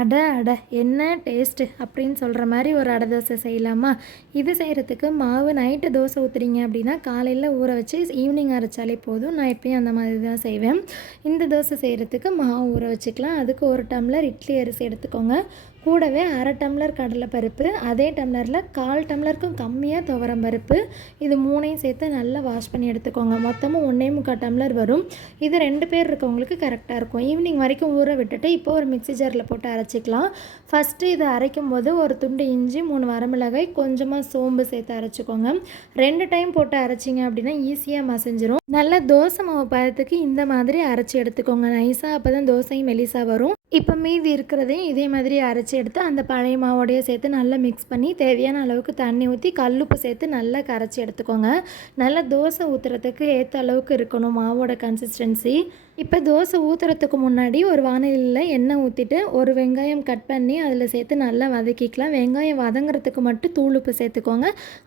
அட அட என்ன டேஸ்ட்டு அப்படின்னு சொல்கிற மாதிரி ஒரு அடை தோசை செய்யலாமா? இது செய்கிறதுக்கு மாவு நைட்டு தோசை ஊற்றுறீங்க அப்படின்னா காலையில் ஊற வச்சு ஈவினிங் அரைச்சாலே போதும். நான் எப்பயும் அந்த மாதிரி தான் செய்வேன். இந்த தோசை செய்கிறதுக்கு மாவு ஊற வச்சுக்கலாம். அதுக்கு 1 டம்ளர் இட்லி அரிசி எடுத்துக்கோங்க. கூடவே 1/2 டம்ளர் கடலைப்பருப்பு, அதே டம்ளரில் 1/4 டம்ளருக்கும் கம்மியாக துவரம் பருப்பு, இது 3யும் சேர்த்து நல்லா வாஷ் பண்ணி எடுத்துக்கோங்க. மொத்தமாக 1 1/4 டம்ளர் வரும். இது 2 பேர் இருக்கவங்களுக்கு கரெக்டாக இருக்கும். ஈவினிங் வரைக்கும் ஊற விட்டுட்டு இப்போ ஒரு மிக்ஸி ஜாரில் போட்டு அரைச்சிக்கலாம். ஃபஸ்ட்டு இதை அரைக்கும் போது ஒரு துண்டு இஞ்சி, 3 வரமிளகாய், கொஞ்சமாக சோம்பு சேர்த்து அரைச்சிக்கோங்க. 2 டைம் போட்டு அரைச்சிங்க அப்படின்னா ஈஸியாக மசிஞ்சிரும். நல்லா தோசை மாவு பதத்துக்கு இந்த மாதிரி அரைச்சி எடுத்துக்கோங்க நைஸாக. அப்போ தான் தோசையும் மெலிசாக வரும். இப்போ மீதி இருக்கிறதையும் இதே மாதிரி அரைச்சி எடுத்து அந்த பழைய மாவோடையே சேர்த்து நல்லா மிக்ஸ் பண்ணி தேவையான அளவுக்கு தண்ணி ஊற்றி கல்லுப்பு சேர்த்து நல்லா கரைச்சி எடுத்துக்கோங்க. நல்லா தோசை ஊற்றுறதுக்கு ஏற்ற அளவுக்கு இருக்கணும் மாவோட கன்சிஸ்டன்சி. இப்போ தோசை ஊற்றுறதுக்கு முன்னாடி ஒரு வானலியில் எண்ணெய் ஊற்றிட்டு ஒரு வெங்காயம் கட் பண்ணி அதில் சேர்த்து நல்லா வதக்கிக்கலாம். வெங்காயம் வதங்குறதுக்கு மட்டும் தூள் உப்பு சேர்த்துக்கோங்க.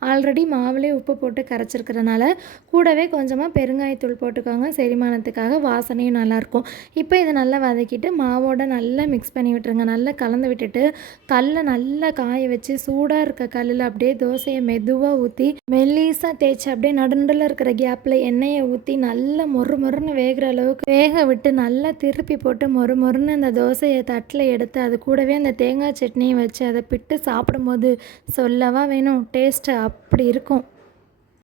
ஆல்ரெடி மாவுலேயே உப்பு போட்டு கரைச்சிருக்கிறனால. கூடவே கொஞ்சமாக பெருங்காயத்தூள் போட்டுக்கோங்க, செரிமானத்துக்காக, வாசனையும் நல்லாயிருக்கும். இப்போ இதை நல்லா வதக்கிட்டு மாவோட நல்லா மிக்ஸ் பண்ணி விட்டுருங்க. நல்லா கலந்து விட்டுட்டு கல்லை நல்லா காய வச்சு சூடாக இருக்க கல்லில் அப்படியே தோசையை மெதுவாக ஊற்றி மெல்லிசாக தேய்ச்சி அப்படியே நடுநடுல இருக்கிற கேப்பில் எண்ணெயை ஊற்றி நல்லா மொறு மொறுன்னு வேகிற அளவுக்கு வேக விட்டு நல்லா திருப்பி போட்டு மொறு மொறுன்னு அந்த தோசையை தட்டில் எடுத்து அது கூடவே அந்த தேங்காய் சட்னியை வச்சு அதை பிட்டு சாப்பிடும்போது சொல்லவா வேணும், டேஸ்ட்டு அப்படி இருக்கும்.